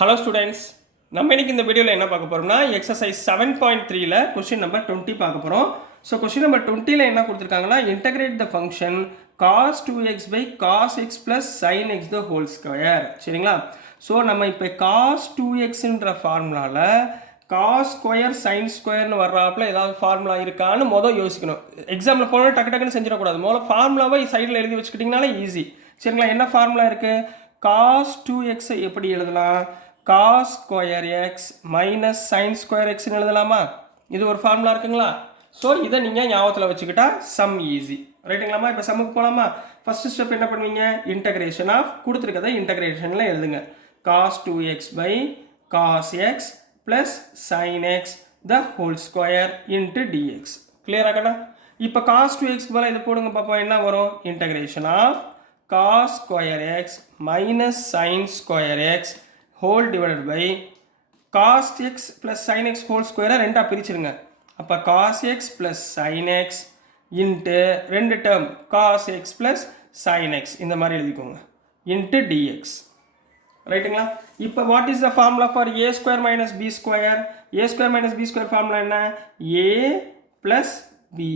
Hello students, நம்ம இன்னைக்கு இந்த வீடியோவில் என்ன பார்க்க போகிறோம்னா எக்ஸசைஸ் 7.3ல கொஸ்டின் நம்பர் 20 பார்க்க போகிறோம். ஸோ கொஸ்டின் நம்பர் 20ல என்ன கொடுத்துருக்காங்கன்னா integrate the function cos 2x by cos x plus sin x the whole square. சரிங்களா? ஸோ நம்ம இப்போ cos 2xன்ற ஃபார்முலாவில் cos ஸ்கொயர் sin ஸ்கொயர்னு வர்றாப்புல ஏதாவது ஃபார்முலா இருக்கான்னு மொதல் யோசிக்கணும். எக்ஸாம்பிள் போனால் டக்கு டக்குன்னு செஞ்சிடக்கூடாது. முதல்ல ஃபார்முலாவை சைடில் எழுதி வச்சுக்கிட்டிங்கனாலே ஈஸி. சரிங்களா? என்ன ஃபார்முலா இருக்குது? cos 2x எப்படி எழுதலாம்? cos square x minus sine square எக்ஸ்ன்னு எழுதலாமா? இது ஒரு ஃபார்முலா இருக்குங்களா? ஸோ இதை நீங்கள் ஞாபகத்தில் வச்சுக்கிட்டா சம் ஈஸி. ரைட்டுங்களாமா? இப்போ சம்முக்கு போகலாமா? ஃபஸ்ட்டு ஸ்டெப் என்ன பண்ணுவீங்க? இன்டகிரேஷன் ஆஃப் கொடுத்துருக்கதை இன்டகிரேஷனில் எழுதுங்க. cos 2x by cos x plus sin x the whole square into dx. கிளியரா கண்ணா? இப்போ cos 2xக்கு பதிலாக இதை போடுங்க பார்ப்போம். என்ன வரும்? Integration of cos square x minus sin square x whole divided by cos x plus sin x whole square ரெண்டா பிரிச்சிருங்க. அப்போ cos x plus sin x into ரெண்டு term cos x plus sin x இந்த மாதிரி எழுதிக்கோங்க into dx. ரைட்டுங்களா? இப்போ what is the formula for a square minus b square? a square minus b square formula என்ன? a plus b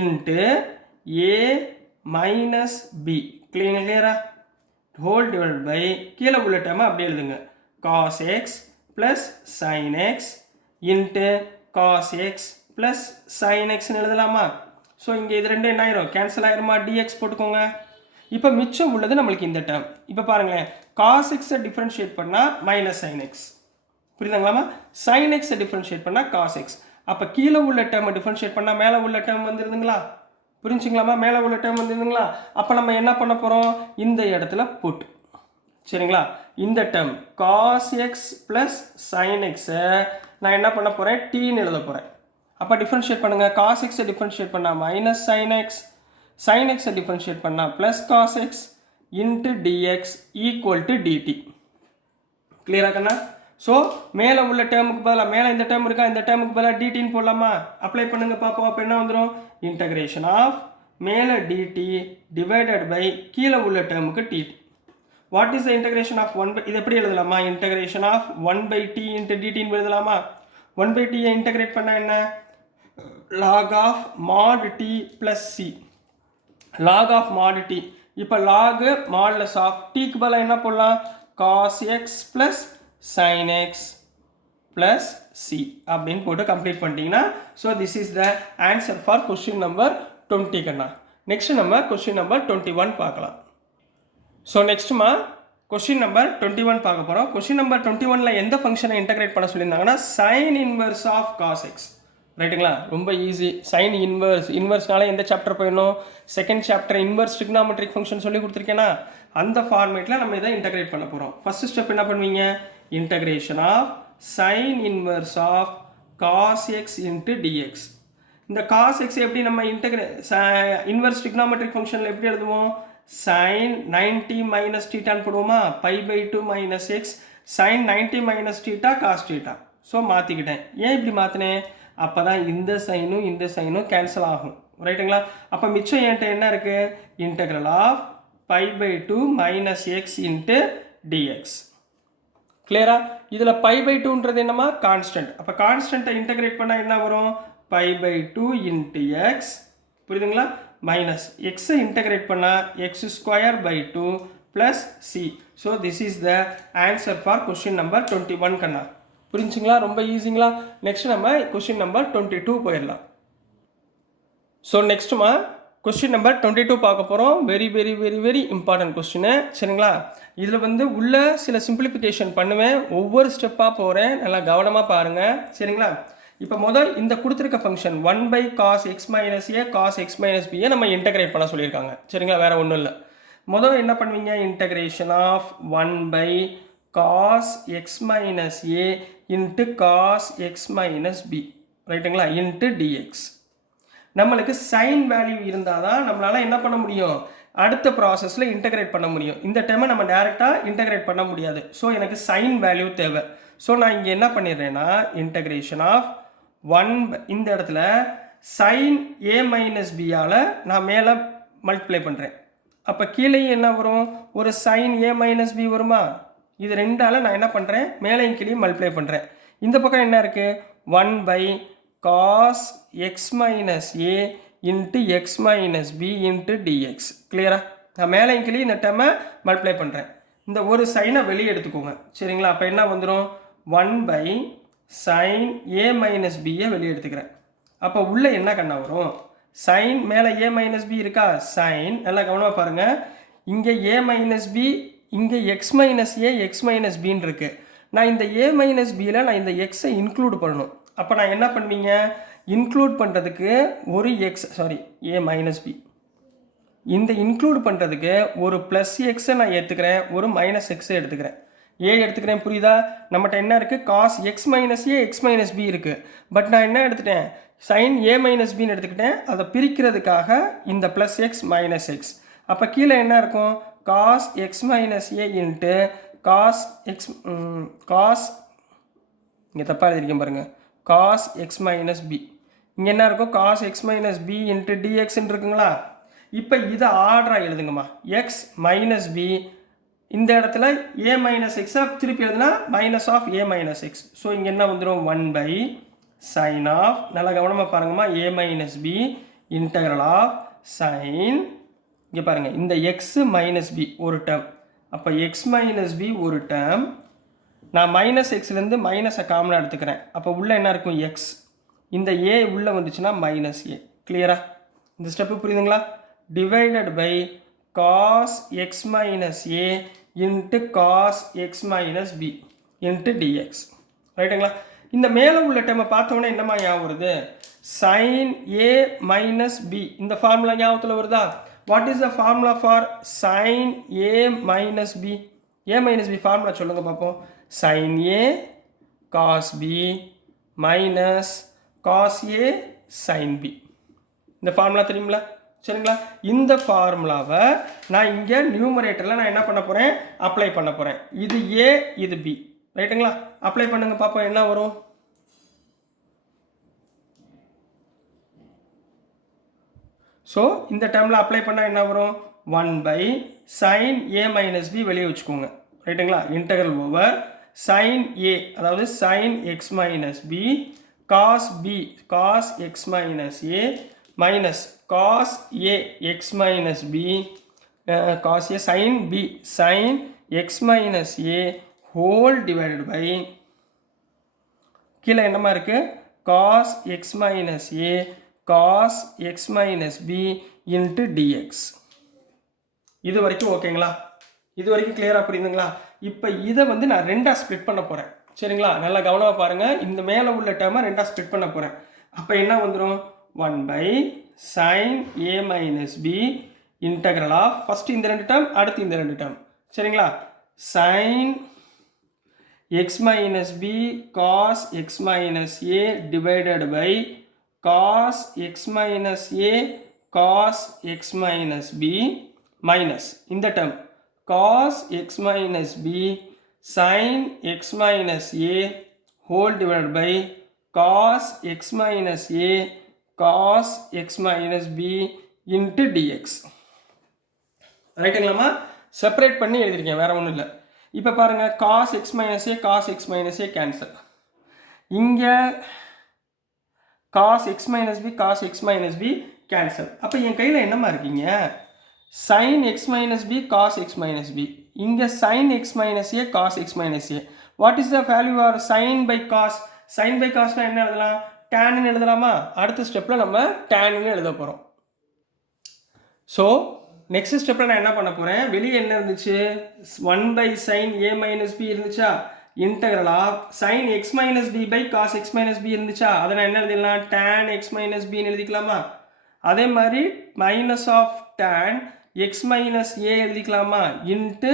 into a minus b. கிளியரா? whole divided by கீழே உள்ள டேர்மை அப்படி எழுதுங்க. cos x plus sin x into cos x plus sin x எழுதலாமா? So இங்கே இது ரெண்டு என்ன ஆயிரும்? கேன்சல் ஆயிருமா? dx போட்டுக்கோங்க. இப்போ மிச்சம் உள்ளது நம்மளுக்கு இந்த டேர்ம். இப்போ பாருங்களேன், cos x டிஃபரன்ஷியேட் பண்ணால் minus sin x. புரியுதுங்களாமா? sin x differentiate பண்ணால் cos x. அப்போ கீழே உள்ள டேர்மை டிஃபரன்ஷியேட் பண்ணால் மேலே உள்ள டேர்ம் வந்துருதுங்களா? புரிஞ்சுங்களாமா? மேலே உள்ள டேர்ம் வந்துருந்துங்களா? அப்போ நம்ம என்ன பண்ண போகிறோம்? இந்த இடத்துல புட். சரிங்களா? இந்த term cos x plus sin x நான் என்ன பண்ண போகிறேன்? டீன்னு எழுத போகிறேன். அப்போ டிஃபரன்ஷியேட் பண்ணுங்கள். cos x டிஃபரன்ஷியேட் பண்ணால் minus sin x, sin x differentiate பண்ணால் plus cos x into dx equal to dt. கிளியரா கண்ணா? ஸோ மேலே உள்ள டேர்முக்கு பதிலாக மேலே இந்த டேர்ம் இருக்கா, இந்த டேர்முக்கு பதிலாக டிடின்னு போடலாமா? அப்ளை பண்ணுங்க பார்ப்போம். அப்போ என்ன வந்துடும்? இன்டகிரேஷன் ஆஃப் மேலே dt டிவைடட் பை கீழே உள்ள டேர்முக்கு dt. What is the integration of 1 by, இது எப்படி எழுதலாமா? Integration of 1 by t into டிடின்னு எழுதலாமா? 1 பை டியை இன்டகிரேட் பண்ணால் என்ன? log of mod t plus C. log of mod t. இப்போ log மாடுலஸ் ஆஃப் டீக்கு பதிலாக என்ன போடலாம்? cos x plus sin x plus c அப்படின்னு போட்டு கம்ப்ளீட் பண்ணிட்டீங்கன்னா so this is the answer for question number 20 கண்ணா. நெக்ஸ்ட் நம்ம கொஸ்டின் நம்பர் 21 பார்க்கலாம். ஸோ நெக்ஸ்ட்டுமா கொஸ்டின் நம்பர் 21 பார்க்க போகிறோம். கொஸ்டின் நம்பர் 21ல எந்த ஃபங்க்ஷனை இன்டகிரேட் பண்ண சொல்லியிருந்தாங்கன்னா sine inverse of cos x. ரைட்டுங்களா? ரொம்ப ஈஸி. சைன் இன்வர்ஸ்னால எந்த சாப்டர் போயிடணும்? Second chapter inverse trigonometric function சொல்லி கொடுத்துருக்கேன்னா அந்த ஃபார்மேட்டில் நம்ம இதை இன்டகிரேட் பண்ண போகிறோம். ஃபர்ஸ்ட் ஸ்டெப் என்ன பண்ணுவீங்க? Integration of sin inverse of cos x into dx. இந்த cos x எப்படி நம்ம இன்வர்ஸ் ட்ரிக்னாமெட்ரிக் ஃபங்க்ஷனில் எப்படி எழுதுவோம்? sin 90 மைனஸ் தீட்டான்னு போடுவோமா? Pi by 2 minus x sin 90 minus theta cos theta. So மாற்றிக்கிட்டேன். ஏன் இப்படி மாற்றினேன்? அப்போ தான் இந்த சைனும் இந்த சைனும் கேன்சல் ஆகும். ரைட்டுங்களா? அப்போ மிச்சம் என்கிட்ட என்ன இருக்குது? Integral of pi by 2 minus x into dx. கிளியரா? இதில் பை பை 2ன்றது என்னமா? கான்ஸ்டன்ட். அப்போ கான்ஸ்டன்ட்டை இன்டகிரேட் பண்ணால் என்ன வரும்? Pi by 2 into x. புரியுதுங்களா? மைனஸ் எக்ஸை இன்டகிரேட் பண்ணால் x square by 2 plus C. So this is the answer for question number 21 கண்ணா. புரிஞ்சுங்களா? ரொம்ப ஈஸிங்களா? நெக்ஸ்ட் நம்ம கொஸ்டின் நம்பர் 22 போயிடலாம். ஸோ நெக்ஸ்ட்டுமா கொஸ்டின் நம்பர் 22 பார்க்க போகிறோம். Very very very very important question. சரிங்களா? இதில் உள்ள சில சிம்பிளிஃபிகேஷன் பண்ணுவேன். ஒவ்வொரு ஸ்டெப்பாக போகிறேன். நல்லா கவனமாக பாருங்கள். சரிங்களா? இப்போ முதல் இந்த கொடுத்துருக்க function 1 by cos x minus A cos x minus பியை நம்ம இன்டகிரேட் பண்ண சொல்லியிருக்காங்க. சரிங்களா? வேறு ஒன்றும் இல்லை. முதல் என்ன பண்ணுவீங்க? Integration of 1 by cos x minus A into cos x minus B. ரைட்டுங்களா? Into dx. நம்மளுக்கு சைன் வேல்யூ இருந்தால் தான் நம்மளால் என்ன பண்ண முடியும்? அடுத்த ப்ராசஸில் இன்டகிரேட் பண்ண முடியும். இந்த டைமை நம்ம டேரெக்டாக இன்டகிரேட் பண்ண முடியாது. ஸோ எனக்கு சைன் வேல்யூ தேவை. ஸோ நான் இங்கே என்ன பண்ணிடுறேன்னா இன்டகிரேஷன் ஆஃப் 1 இந்த இடத்துல சைன் ஏ மைனஸ் பியால் நான் மேலே மல்டிப்ளை பண்ணுறேன். அப்போ கீழே என்ன வரும்? ஒரு சைன் ஏ மைனஸ் பி வருமா? இது ரெண்டால் நான் என்ன பண்ணுறேன், மேலையும் கீழையும் மல்டிப்ளை பண்ணுறேன். இந்த பக்கம் என்ன இருக்குது, 1/cos x minus a into x minus b into dx. கிளியரா? நான் மேலையும் கீழையும் இந்த டேர்மை மல்டிப்ளை பண்ணுறேன். இந்த ஒரு சைனை வெளியே எடுத்துக்கோங்க. சரிங்களா? அப்போ என்ன வந்துடும், 1/sin a minus b வெளியே எடுத்துக்கிறேன். அப்போ உள்ளே என்ன கண்ணா வரும், சைன் மேலே a minus b இருக்கா, சைன், நல்லா கவனமாக பாருங்கள், இங்கே a minus b, இங்கே x minus a x minus bன்னு இருக்கு. நான் இந்த a minus bல நான் இந்த xஐ இன்க்ளூட் பண்ணணும். அப்போ நான் என்ன பண்ணீங்க, இன்க்ளூட் பண்ணுறதுக்கு ஒரு a minus b, இந்த இன்க்ளூட் பண்ணுறதுக்கு ஒரு ப்ளஸ் எக்ஸை நான் எடுத்துக்கிறேன், ஒரு மைனஸ் எக்ஸை எடுத்துக்கிறேன், ஏ எடுத்துக்கிறேன். புரியுதா? நம்மகிட்ட என்ன இருக்குது, காஸ் எக்ஸ் மைனஸ் ஏ எக்ஸ் மைனஸ் பி இருக்குது. பட் நான் என்ன எடுத்துட்டேன், சைன் ஏ மைனஸ் பின்னு எடுத்துக்கிட்டேன். அதை பிரிக்கிறதுக்காக இந்த ப்ளஸ் எக்ஸ் மைனஸ் எக்ஸ். அப்போ கீழே என்ன இருக்கும், காஸ் எக்ஸ் மைனஸ் ஏ இன்ட்டு காஸ் எக்ஸ், காஸ், இங்கே தப்பாக எழுதிருக்கேன் பாருங்கள், காஸ் எக்ஸ் மைனஸ் பி. இங்கே என்ன இருக்கும், cos x minus B into டிஎக்ஸ்ன்னு இருக்குங்களா. இப்போ இதை ஆர்டராக எழுதுங்கம்மா, எக்ஸ் மைனஸ் பி, இந்த இடத்துல ஏ மைனஸ் எக்ஸாக திருப்பி எழுதுனா minus of A minus x. So இங்கே என்ன வந்துடும், 1/sin ஆஃப், நல்லா கவனமாக பாருங்கம்மா, A minus B integral of sine, இங்கே பாருங்கள், இந்த எக்ஸு மைனஸ் பி ஒரு டேர்ம், அப்போ எக்ஸ் மைனஸ் பி ஒரு டேர்ம், நான் மைனஸ் எக்ஸ்லேருந்து மைனஸை காமனாக எடுத்துக்கிறேன். அப்போ உள்ளே என்ன இருக்கும், எக்ஸ், இந்த ஏ உள்ளே வந்துச்சுன்னா மைனஸ் ஏ. கிளியரா? இந்த ஸ்டெப்பு புரியுதுங்களா? Divided by cos x minus A into cos x minus B into dx. ரைட்டுங்களா? இந்த மேலே உள்ள டேர்மை பார்த்தோன்னே என்னமா ஞாபகம் வருது, சைன் ஏ மைனஸ் பி, இந்த ஃபார்முலா ஞாபகத்தில் வருதா? What is the formula for sine a minus b? A minus b formula சொல்லுங்கள் பார்ப்போம். Sine a cos b minus cos A sine b. இந்த ஃபார்முலா தெரியுங்களா? சரிங்களா? இந்த ஃபார்முலாவை நான் இங்கே நியூமரேட்டரில் நான் என்ன பண்ண போகிறேன், அப்ளை பண்ண போகிறேன். இது ஏ, இது பி. ரைட்டுங்களா? அப்ளை பண்ணுங்க பார்ப்போம் என்ன வரும். ஸோ இந்த டேர்மில் அப்ளை பண்ணால் என்ன வரும், 1/sin a மைனஸ் பி வெளியே வச்சுக்கோங்க. ரைட்டுங்களா? இன்டகரல் ஓவர் சைன் ஏ, அதாவது sine x minus B cos B cos x minus A minus cos A x minus B cos A sine B sine x minus A whole divided by, கீழே என்னமா இருக்குது, cos x minus ஏ cos x minus B into dx. இது வரைக்கும் ஓகேங்களா? இது வரைக்கும் கிளியராக புரியுதுங்களா? இப்போ இதை வந்து நான் ரெண்டாக ஸ்ப்ளிட் பண்ண போகிறேன். சரிங்களா? நல்லா கவனமாக பாருங்கள், இந்த மேலே உள்ள டேர்மை ரெண்டாக ஸ்ப்ளிட் பண்ண போகிறேன். அப்போ என்ன வந்துடும், 1/sin a minus B integral of, first இந்த ரெண்டு டேர்ம், அடுத்து இந்த ரெண்டு டேர்ம். சரிங்களா? sin x minus b cos x minus a divided by cos x minus a cos x minus b minus இந்த term cos x minus b sin x minus a whole divided by cos x minus a cos x minus b into dx. ரைட்டுங்களாமா? Separate பண்ணி எழுதிருக்கேன், வேறு ஒன்றும் இல்லை. இப்போ பாருங்கள், cos x minus A cos x minus A cancel. இங்கே cos x minus B cos x minus B cancel. அப்போ என் கையில் என்னம்மா இருக்கீங்க, sine x minus B cos x minus B, இங்கே sine x minus A cos x minus A. What is the value or sine by cos? Sine by காஸ்னால் என்ன எழுதலாம், டேன்னு எழுதலாமா? அடுத்த ஸ்டெப்பில் நம்ம டேன்னு எழுத போகிறோம். ஸோ நெக்ஸ்ட் ஸ்டெப்பில் நான் என்ன பண்ண போகிறேன், வெளியே என்ன இருந்துச்சு, 1/sin a மைனஸ் பி இருந்துச்சா, integral of sine x minus B by cos x minus B இருந்துச்சா, அதை நான் என்ன எழுதிடலாம், tan எக்ஸ் மைனஸ் பின்னு எழுதிக்கலாமா? அதே மாதிரி minus of tan x minus A எழுதிக்கலாமா, இன்ட்டு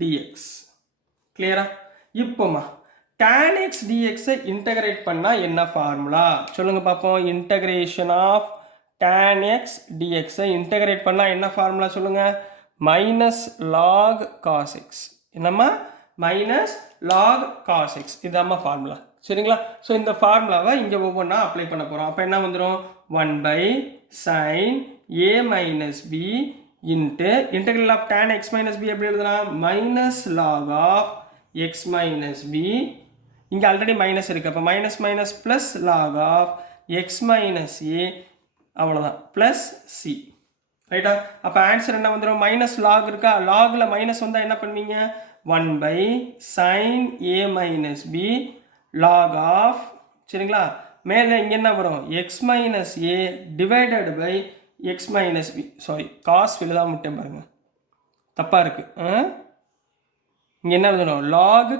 டிஎக்ஸ். கிளியரா? இப்போமா tan எக்ஸ் டிஎக்ஸை இன்டகிரேட் பண்ணால் என்ன ஃபார்முலா சொல்லுங்கள் பார்ப்போம். Integration of tan x dx integrate பண்ணால் என்ன ஃபார்முலா சொல்லுங்கள், மைனஸ் லாக் காஸ் எக்ஸ். என்னம்மா, minus log cos x, இதாம்மா formula. சரிங்களா? ஸோ இந்த ஃபார்முலாவை இங்கே ஒவ்வொன்றா அப்ளை பண்ண போகிறோம். அப்போ என்ன வந்துடும், 1/sin a minus B into integral of tan x minus B எப்படி எழுதலாம், minus log of x minus B, இங்கே ஆல்ரெடி மைனஸ் இருக்குது, அப்போ minus minus plus log of x minus A, அவ்வளோதான், ப்ளஸ் சி. ரைட்டா? அப்போ ஆன்சர் என்ன வந்துடும்? மைனஸ் லாக் இருக்கா, லாகில் மைனஸ் வந்தால் என்ன பண்ணுவீங்க? 1/sin a minus b log of, சரிங்களா? மேலே இங்கே என்ன வரும்? x minus a divided by x minus b. Sorry, cos விழுதா முட்டேன் பாருங்க, தப்பாக இருக்குது. இங்கே என்ன எழுதணும்? log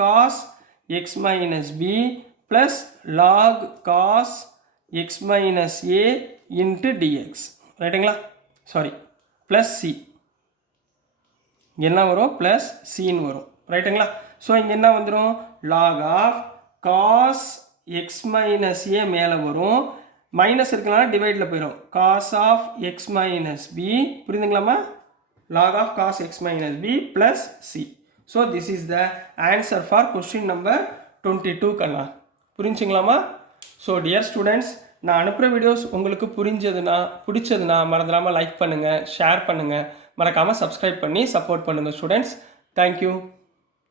cos x minus b plus log cos x minus a into dx. ரைட்டுங்களா? Sorry, plus C. என்ன வரும்? ப்ளஸ் சின்னு வரும். ரைட்டுங்களா? ஸோ இங்கே என்ன வந்துடும்? Log of cos x minus A மேலே வரும், மைனஸ் இருக்கனால டிவைடில் போயிடும், cos of x minus B. புரியுதுங்களாம்மா? Log of cos x minus B plus C. So this is the answer for question number 22 கண்ணா. புரிஞ்சுங்களாம்மா? ஸோ டியர் ஸ்டூடெண்ட்ஸ், நான் அனுப்புகிற வீடியோஸ் உங்களுக்கு பிடிச்சதுன்னா மறந்துடாமல் லைக் பண்ணுங்கள், ஷேர் பண்ணுங்கள், மறக்காமல் சப்ஸ்கிரைப் பண்ணி சப்போர்ட் பண்ணுங்கள் ஸ்டூடெண்ட்ஸ். தேங்க்யூ.